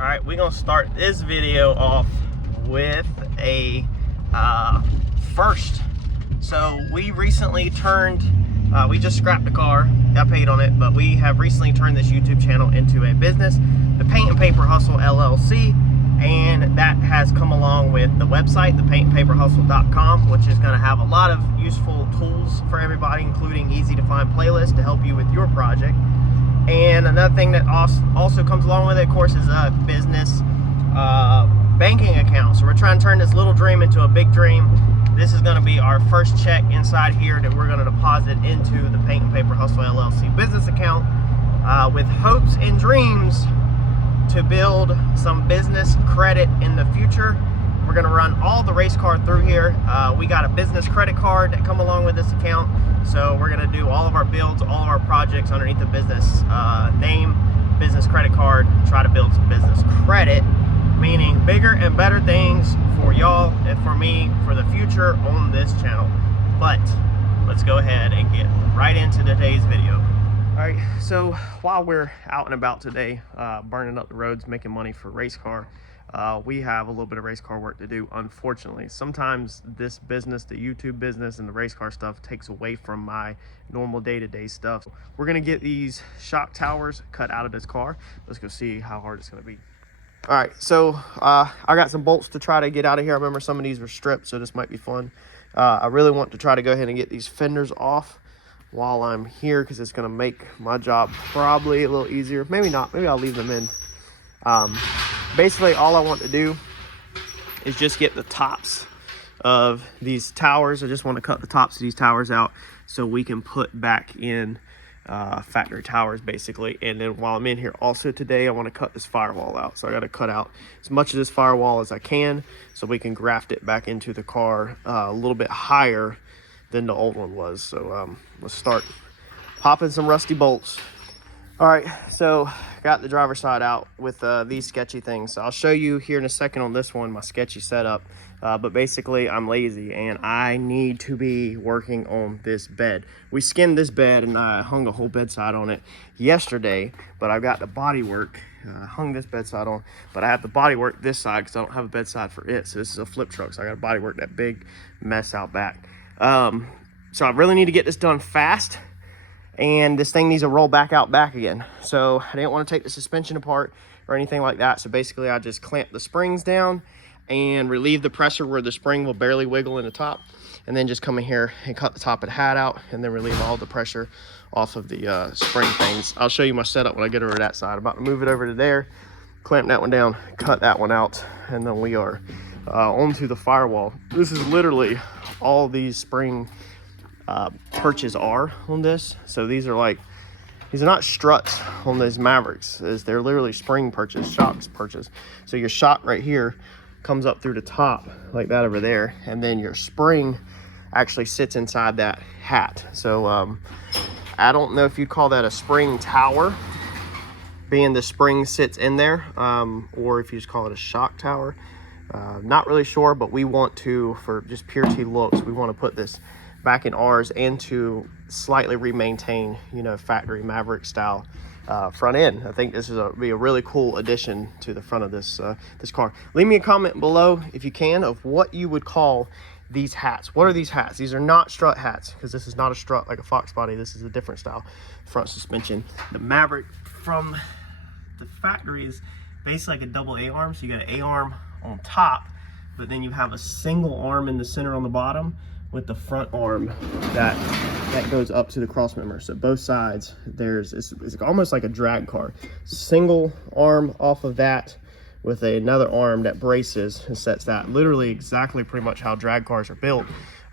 All right, we're gonna start this video off with a first. So we recently turned, we just scrapped the car, got paid on it, but we have recently turned this YouTube channel into a business, the Paint and Paper Hustle LLC, and that has come along with the website, the paintandpaperhustle.com, which is gonna have a lot of useful tools for everybody, including easy to find playlists to help you with your project. And another thing that also comes along with it, of course, is a business banking account. So we're trying to turn this little dream into a big dream. This is going to be our first check inside here that we're going to deposit into the Paint and Paper Hustle LLC business account with hopes and dreams to build some business credit in the future. We're going to run all the race car through here. We got a business credit card that come along with this account. So we're going to do all of our builds, all of our projects underneath the business name, business credit card, try to build some business credit, meaning bigger and better things for y'all and for me for the future on this channel. But let's go ahead and get right into today's video. All right, so while we're out and about today, burning up the roads, making money for race car, we have a little bit of race car work to do, unfortunately. Sometimes this business, the YouTube business and the race car stuff, takes away from my normal day-to-day stuff. We're gonna get these shock towers cut out of this car. Let's go see how hard it's gonna be. All right, so I got some bolts to try to get out of here. I remember some of these were stripped, so this might be fun. I really want to try to go ahead and get these fenders off while I'm here, because it's gonna make my job probably a little easier. Maybe not, maybe I'll leave them in. Basically all I want to do is just get the tops of these towers. I just want to cut the tops of these towers out so we can put back in factory towers basically. And then while I'm in here also today, I want to cut this firewall out. So I got to cut out as much of this firewall as I can so we can graft it back into the car a little bit higher than the old one was. So let's start popping some rusty bolts. All right, so got the driver's side out with these sketchy things. So I'll show you here in a second on this one, my sketchy setup. But basically, I'm lazy and I need to be working on this bed. We skinned this bed and I hung a whole bedside on it yesterday, but I've got the body work. Hung this bedside on, but I have the body work this side because I don't have a bedside for it. So this is a flip truck, so I got to body work that big mess out back. So I really need to get this done fast. And this thing needs to roll back out back again. So I didn't want to take the suspension apart or anything like that. So basically I just clamp the springs down and relieve the pressure where the spring will barely wiggle in the top, and then just come in here and cut the top of the hat out and then relieve all the pressure off of the spring things. I'll show you my setup when I get over to that side. I'm about to move it over to there, clamp that one down, cut that one out, and then we are onto the firewall. This is literally all these spring perches are on this. So these are not struts on those Mavericks, they're literally spring perches, shocks perches. So your shock right here comes up through the top like that over there, and then your spring actually sits inside that hat. So I don't know if you'd call that a spring tower, being the spring sits in there, or if you just call it a shock tower. Not really sure, but we want to, for just pure T looks, we want to put this back in ours and to slightly re-maintain, you know, factory Maverick style front end. I think this is be a really cool addition to the front of this this car. Leave me a comment below if you can of what you would call these hats. What are these hats? These are not strut hats, because this is not a strut like a Fox body. This is a different style front suspension. The Maverick from the factory is basically like a double A-arm. So you got an A-arm on top, but then you have a single arm in the center on the bottom, with the front arm that goes up to the cross member. So both sides, it's almost like a drag car. Single arm off of that with another arm that braces and sets that. Literally exactly pretty much how drag cars are built.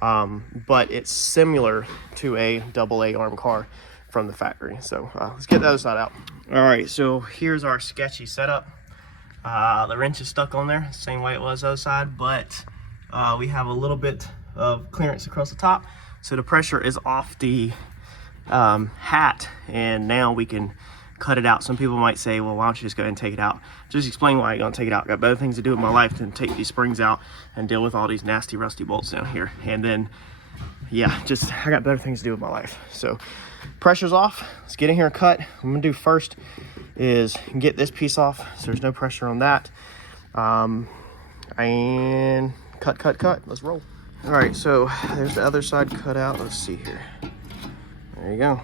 But it's similar to a double A-arm car from the factory. So let's get the other side out. All right, so here's our sketchy setup. The wrench is stuck on there, same way it was the other side, but we have a little bit of clearance across the top, so the pressure is off the hat, and now we can cut it out. Some people might say, well, why don't you just go ahead and take it out? Just explain why you're gonna take it out. Got better things to do in my life than take these springs out and deal with all these nasty rusty bolts down here. And then yeah, I got better things to do with my life. So pressure's off, let's get in here and cut. I'm gonna do first is get this piece off so there's no pressure on that. And cut. Let's roll. All right, so there's the other side cut out. Let's see here. There you go.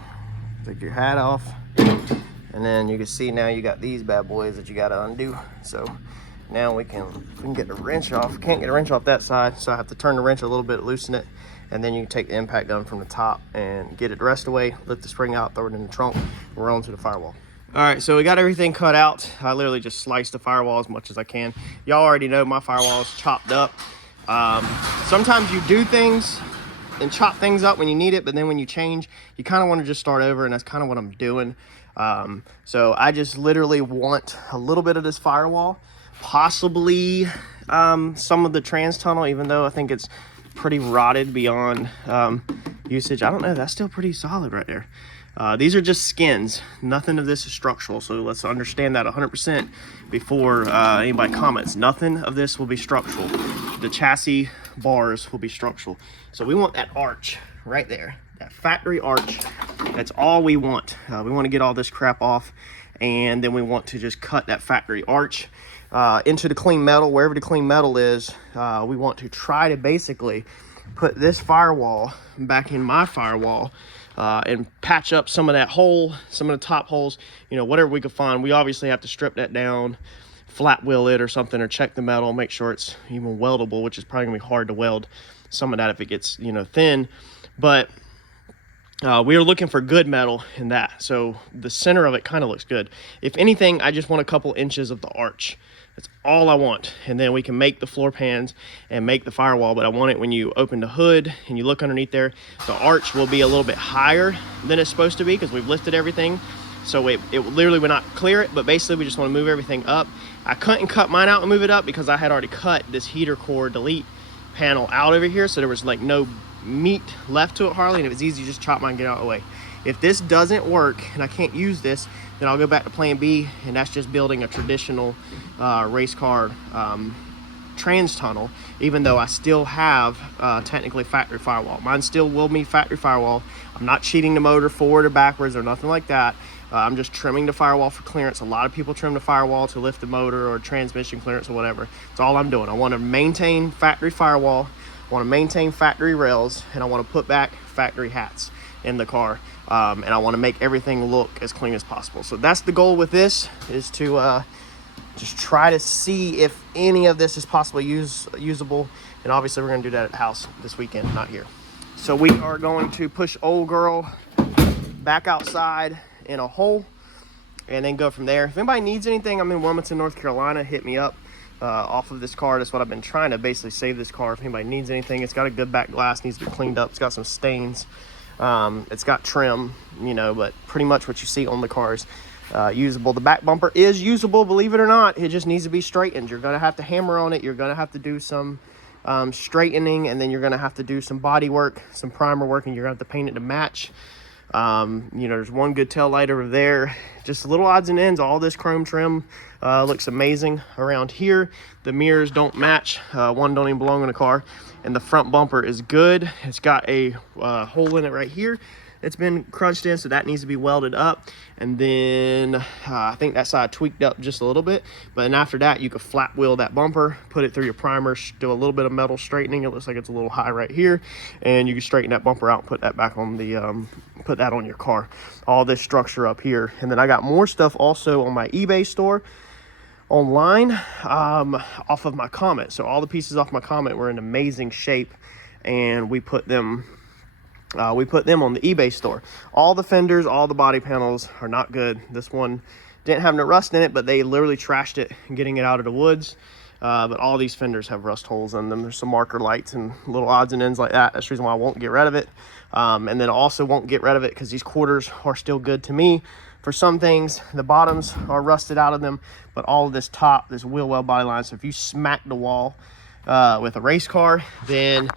Take your hat off. And then you can see now you got these bad boys that you got to undo. So now we can get the wrench off. Can't get a wrench off that side, so I have to turn the wrench a little bit, loosen it, and then you can take the impact gun from the top and get it the rest away, lift the spring out, throw it in the trunk. We're on to the Firewall. All right, so we got everything cut out. I literally just sliced the Firewall as much as I can. Y'all already know my Firewall is chopped up. Sometimes you do things and chop things up when you need it, but then when you change, you kind of want to just start over, and that's kind of what I'm doing. So I just literally want a little bit of this Firewall, possibly some of the trans tunnel, even though I think it's pretty rotted beyond usage. I don't know, that's still pretty solid right there. These are just skins. Nothing of this is structural, so let's understand that 100% before anybody comments. Nothing of this will be structural. The chassis bars will be structural. So we want that arch right there, that factory arch. That's all we want. We want to get all this crap off, and then we want to just cut that factory arch into the clean metal. Wherever the clean metal is, we want to try to basically put this Firewall back in my Firewall, and patch up some of that hole, some of the top holes, you know, whatever we could find. We obviously have to strip that down, flat wheel it or something, or check the metal, make sure it's even weldable, which is probably gonna be hard to weld some of that if it gets, you know, thin. But we are looking for good metal in that. So the center of it kind of looks good. If anything, I just want a couple inches of the arch. That's all I want. And then we can make the floor pans and make the Firewall, but I want it when you open the hood and you look underneath there, the arch will be a little bit higher than it's supposed to be because we've lifted everything. So it literally would not clear it, but basically we just want to move everything up. I couldn't cut mine out and move it up because I had already cut this heater core delete panel out over here, so there was like no meat left to it hardly, and it was easy to just chop mine and get out of the way. If this doesn't work and I can't use this, then I'll go back to plan B, and that's just building a traditional race car trans tunnel, even though I still have technically factory Firewall. Mine still will be factory Firewall. I'm not cheating the motor forward or backwards or nothing like that. I'm just trimming the Firewall for clearance. A lot of people trim the Firewall to lift the motor or transmission clearance or whatever. That's all I'm doing. I want to maintain factory Firewall, I want to maintain factory rails, and I want to put back factory hats in the car, and I want to make everything look as clean as possible. So that's the goal with this, is to just try to see if any of this is possibly usable, and obviously we're going to do that at the house this weekend, not here. So we are going to push old girl back outside in a hole and then go from there. If anybody needs anything, I'm in Wilmington, North Carolina, hit me up off of this car. That's what I've been trying to basically save this car. If anybody needs anything, it's got a good back glass, needs to be cleaned up, it's got some stains, it's got trim, you know, but pretty much what you see on the car is usable. The back bumper is usable, believe it or not. It just needs to be straightened. You're gonna have to hammer on it, you're gonna have to do some straightening, and then you're gonna have to do some body work, some primer work, and you're gonna have to paint it to match. You know, there's one good tail light over there, just little odds and ends. All this chrome trim looks amazing around here. The mirrors don't match, one don't even belong in the car, and the front bumper is good. It's got a hole in it right here. It's been crunched in, so that needs to be welded up. And then I think that side tweaked up just a little bit, but then after that you could flat wheel that bumper, put it through your primer, do a little bit of metal straightening. It looks like it's a little high right here, and you can straighten that bumper out and put that back on the put that on your car. All this structure up here. And then I got more stuff also on my eBay store online, off of my Comet. So all the pieces off my Comet were in amazing shape, and we put them on the eBay store. All the fenders, all the body panels are not good. This one didn't have no rust in it, but they literally trashed it getting it out of the woods. But all these fenders have rust holes in them. There's some marker lights and little odds and ends like that. That's the reason why I won't get rid of it. And then also won't get rid of it because these quarters are still good to me. For some things, the bottoms are rusted out of them, but all of this top, this wheel well body line. So if you smack the wall with a race car, then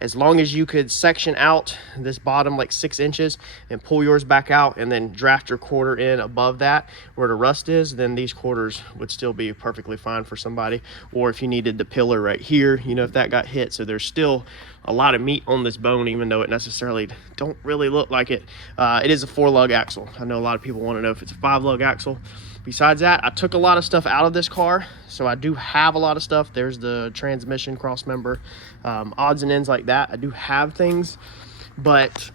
as long as you could section out this bottom like 6 inches and pull yours back out and then draft your quarter in above that where the rust is, then these quarters would still be perfectly fine for somebody. Or if you needed the pillar right here, you know, if that got hit. So there's still a lot of meat on this bone, even though it necessarily don't really look like it. It is a 4-lug axle. I know a lot of people want to know if it's a 5-lug axle. Besides that, I took a lot of stuff out of this car, so I do have a lot of stuff. There's the transmission cross member, odds and ends like that. I do have things, but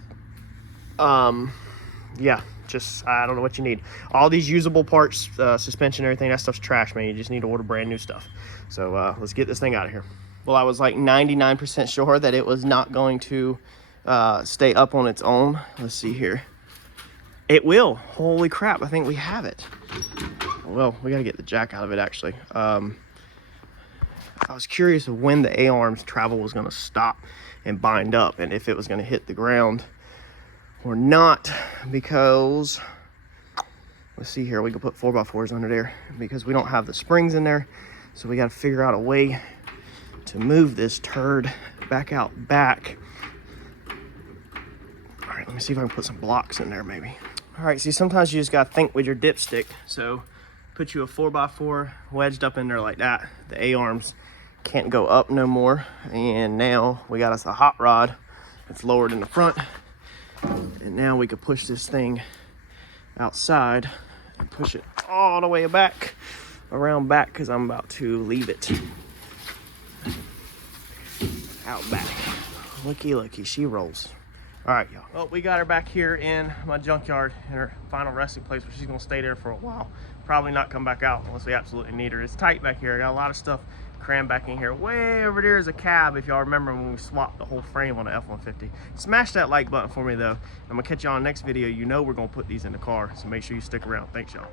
yeah, just I don't know what you need. All these usable parts, suspension, everything, that stuff's trash, man. You just need to order brand new stuff. So let's get this thing out of here. Well, I was like 99% sure that it was not going to stay up on its own. Let's see here. It will. Holy crap, I think we have it. Well, we gotta get the jack out of it, actually. I was curious of when the A-arms travel was gonna stop and bind up, and if it was gonna hit the ground or not, because let's see here, we can put 4x4s under there because we don't have the springs in there, so we got to figure out a way to move this turd back out back. All right, let me see if I can put some blocks in there maybe. All right, see, sometimes you just got to think with your dipstick. So put you a 4x4 wedged up in there like that. The A-arms can't go up no more, and now we got us a hot rod. It's lowered in the front, and now we could push this thing outside and push it all the way back, around back, because I'm about to leave it out back. Looky, she rolls. All right, y'all. Well, we got her back here in my junkyard in her final resting place, where she's gonna stay there for a while. Probably not come back out unless we absolutely need her. It's tight back here. I got a lot of stuff crammed back in here. Way over there is a cab, if y'all remember when we swapped the whole frame on the F-150. Smash that like button for me, though. I'm gonna catch y'all on the next video. You know we're gonna put these in the car, so make sure you stick around. Thanks, y'all.